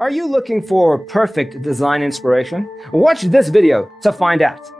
Are you looking for perfect design inspiration? Watch this video to find out.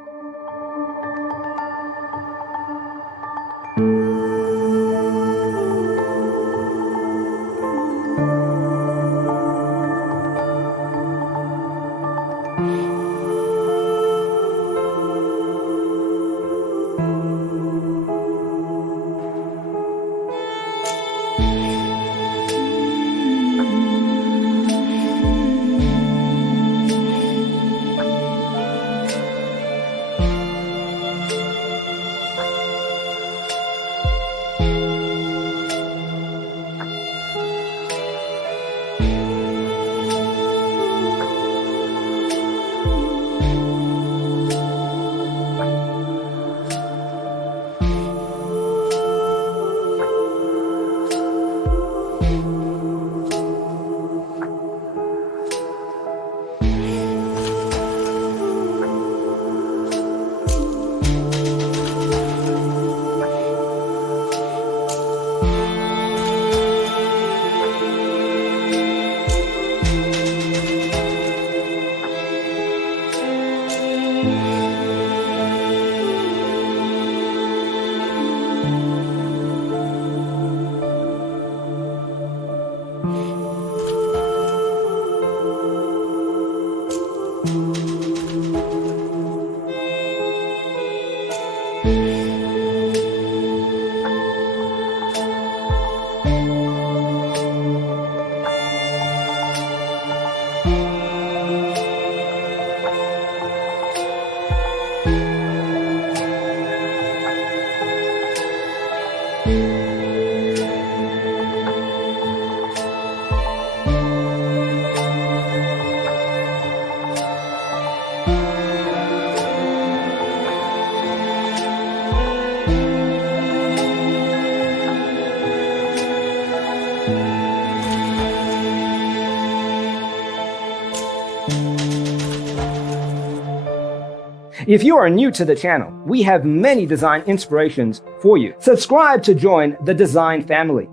If you are new to the channel, we have many design inspirations for you. Subscribe to join the design family.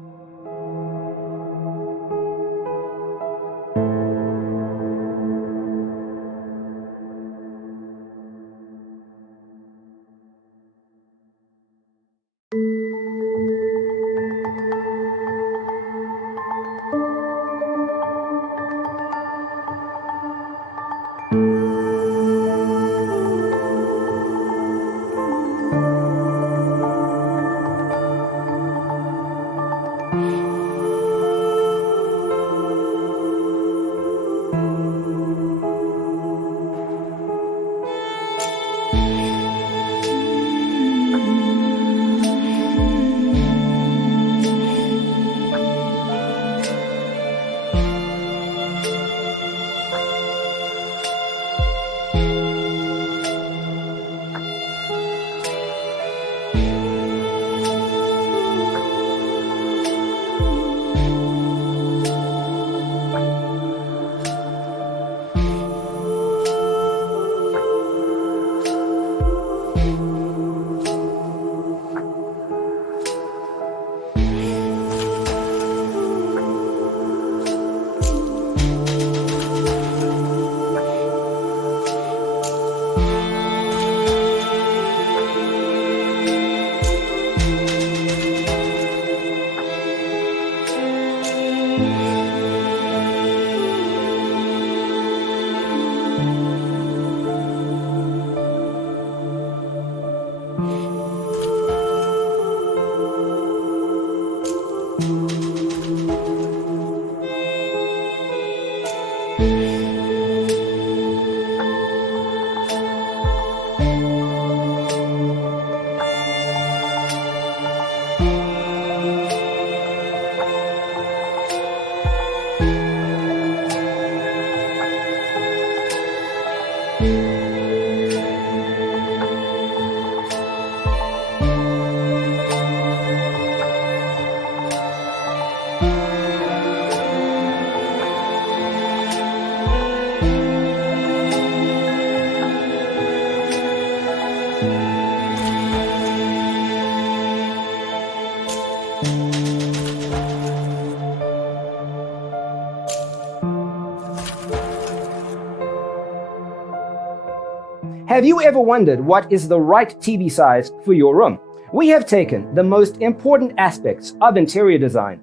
Have you ever wondered what is the right TV size for your room? We have taken the most important aspects of interior design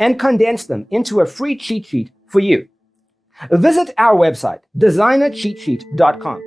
and condensed them into a free cheat sheet for you. Visit our website, designercheatsheet.com.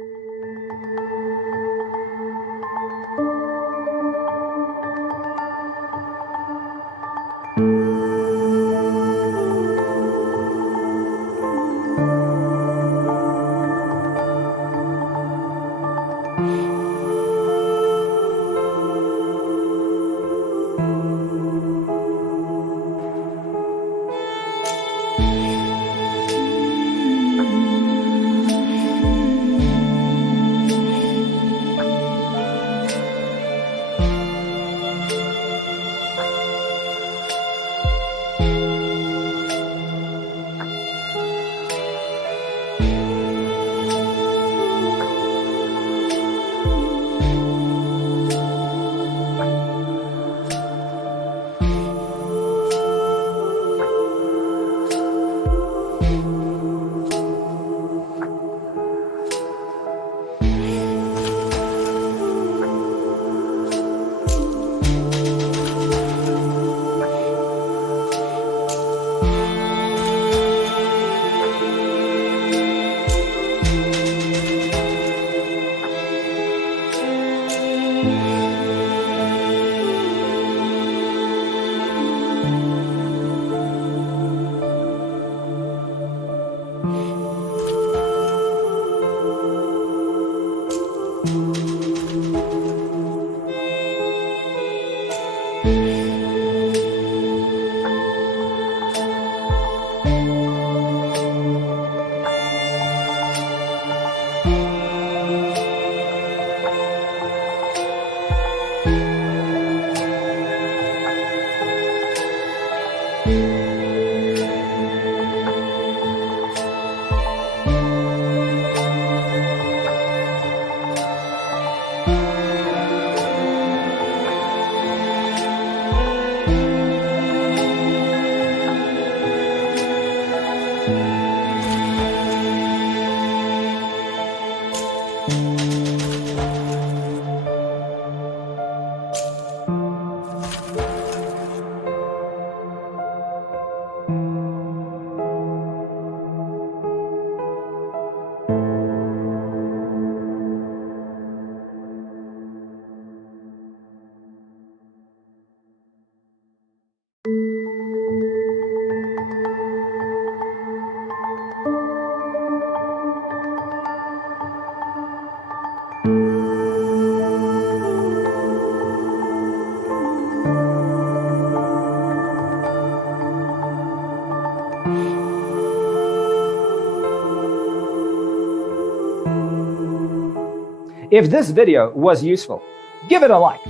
If this video was useful, give it a like.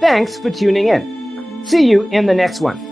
Thanks for tuning in. See you in the next one.